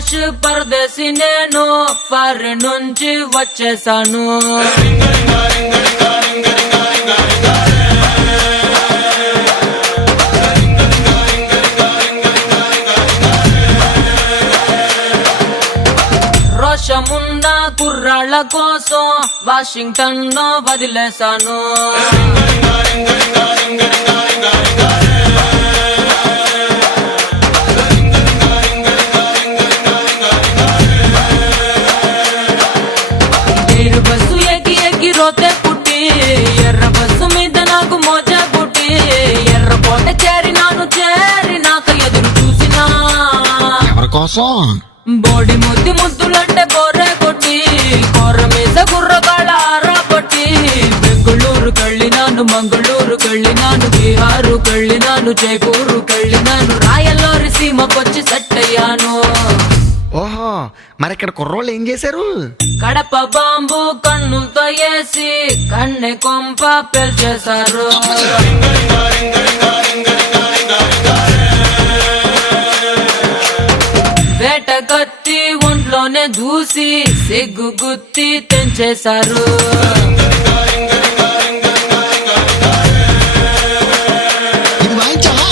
పాష్ పరదేశి నేను ఫారిన్ నుంచి వచ్చేసాను. రోషమున్న కుర్రాళ్ళ కోసం వాషింగ్టన్ లో వదిలేశాను. ఎర్ర బస్సు ఎక్కి ఎక్కి రోతే పుట్టి ఎర్ర బస్సు మీద నాకు మోజ పుట్టి ఎర్రకోట చేరినాక ఎదురు చూసినా ఎవరి కోసం? బోడి ముద్ది ముద్దులంటే బోరే కొట్టి కొర్ర మీద గుర్రగాళ్ళ ఆరా పట్టి బెంగుళూరు కళ్ళినాను, మంగళూరు కళ్ళినాను, బీహారు కళ్ళినాను, జైపూరు కళ్ళినాను, రాయల్లోరి సీమకొచ్చి సెట్ అయ్యాను. ఓహో, మరి ఇక్కడ కుర్రోళ్ళు ఏం చేశారు? కడప బాంబు కన్నులతో వేసి కన్నె కొంప పెల్చేశారు. వేట కత్తి ఒంట్లోనే దూసి సిగ్గు గుత్తి తెంచేశారు. ఇది వాయించావా?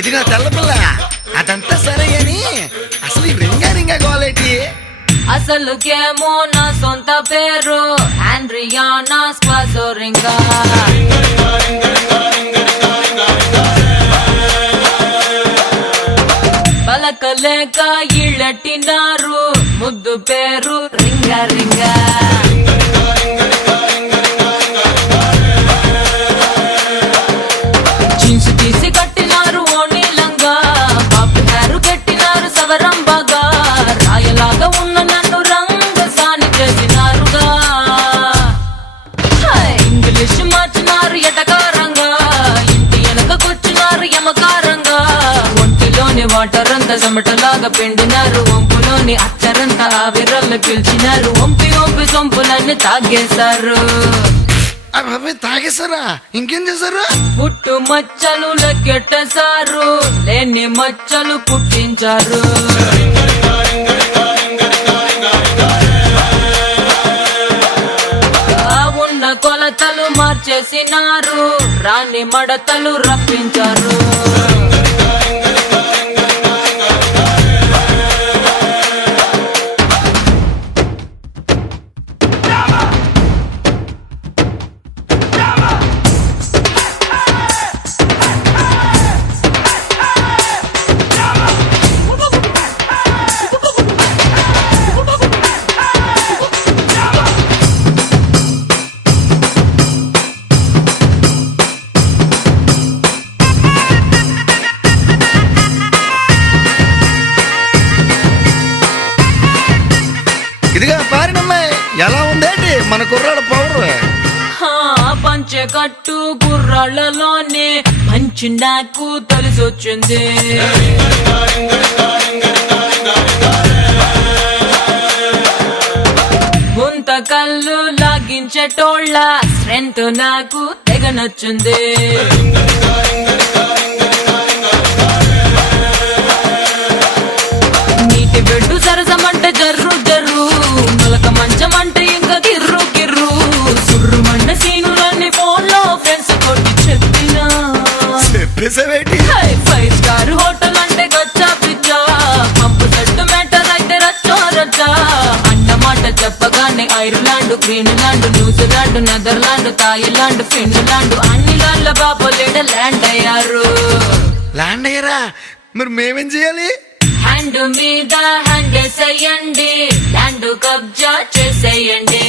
ఇదిగా తెల్లపిల్ల, అదంతా సరే అని అసలు ఈ రింగా గోలేటి? అసలు గేమో నా సొంత పేరు ఆండ్రియానా స్క్వాసోరింగా. పలకలేక ఇళ్ళట్టినారు ముద్దు పేరు రింగా రింగా. జీన్స్ తీసి కట్టినారు ఓణీలంగా, బాబు హేరు కట్టినారు సవరం బాగా, రాయలాగా ఉన్న నన్ను రంగ సాని చేసినారుగా. ఇంగ్లీష్ మార్చినారు ఎటకారంగా, ఇంటి వెనకకొచ్చినారు యమకారంగా, ఒంటిలోని వాటర్ అంతా చెమటలాగా పిండినారు, వంపులోని అచ్చరంతా ఆవిరల్ని పిలిచినారు, వంపి వంపి సొంపులన్నీ తాగేశారు. అవి తాగేశారా? ఇంకేం చేశారు? పుట్టు మచ్చలు లెక్కెట్టేశారు, లేని మచ్చలు పుట్టించారు. ఉన్న కొలతలు మార్చేసినారు, రాని మడతలు రప్పించారు. ఇదిగా పారినమ్మాయి, ఎలా ఉందేంటి మన కుర్రాడు పవర్? పంచెకట్టు కుర్రాళ్ళలోనే మంచి నాకు తెలిసొచ్చింది. గుంత కళ్ళు లాగించేటోళ్ళ స్ట్రెంత్ నాకు తెగ నచ్చింది. నీటి బెడ్డు సరసమంటే జర్రు జర్రు, మొలక మంచమంటే ఇంకా కిర్రు కిర్రు, సుర్రుమండ సీనులన్నీ ఫోన్లో ఫ్రెండ్స్ కొట్టి చెప్పినా. చెప్పేసావేటి? 5 స్టార్ హోటల్ అంటే గచ్చా పిచ్చా, పంపు సెట్టు మ్యాటర్ అయితే రచ్చో రచ్చా. అన్నమాట చెప్పగానే Ireland, Greenland, New Zealand, Netherland, Thailand, Finland అన్ని లాండ్ల బాబోలేడ ల్యాండ్ అయ్యారు. ల్యాండ్ అయ్యారా? మరి మేమేం చేయాలి? హ్యాండ్ మీద హ్యాండ్ వేసేయండి, ల్యాండ్ కబ్జా చేసేయండి.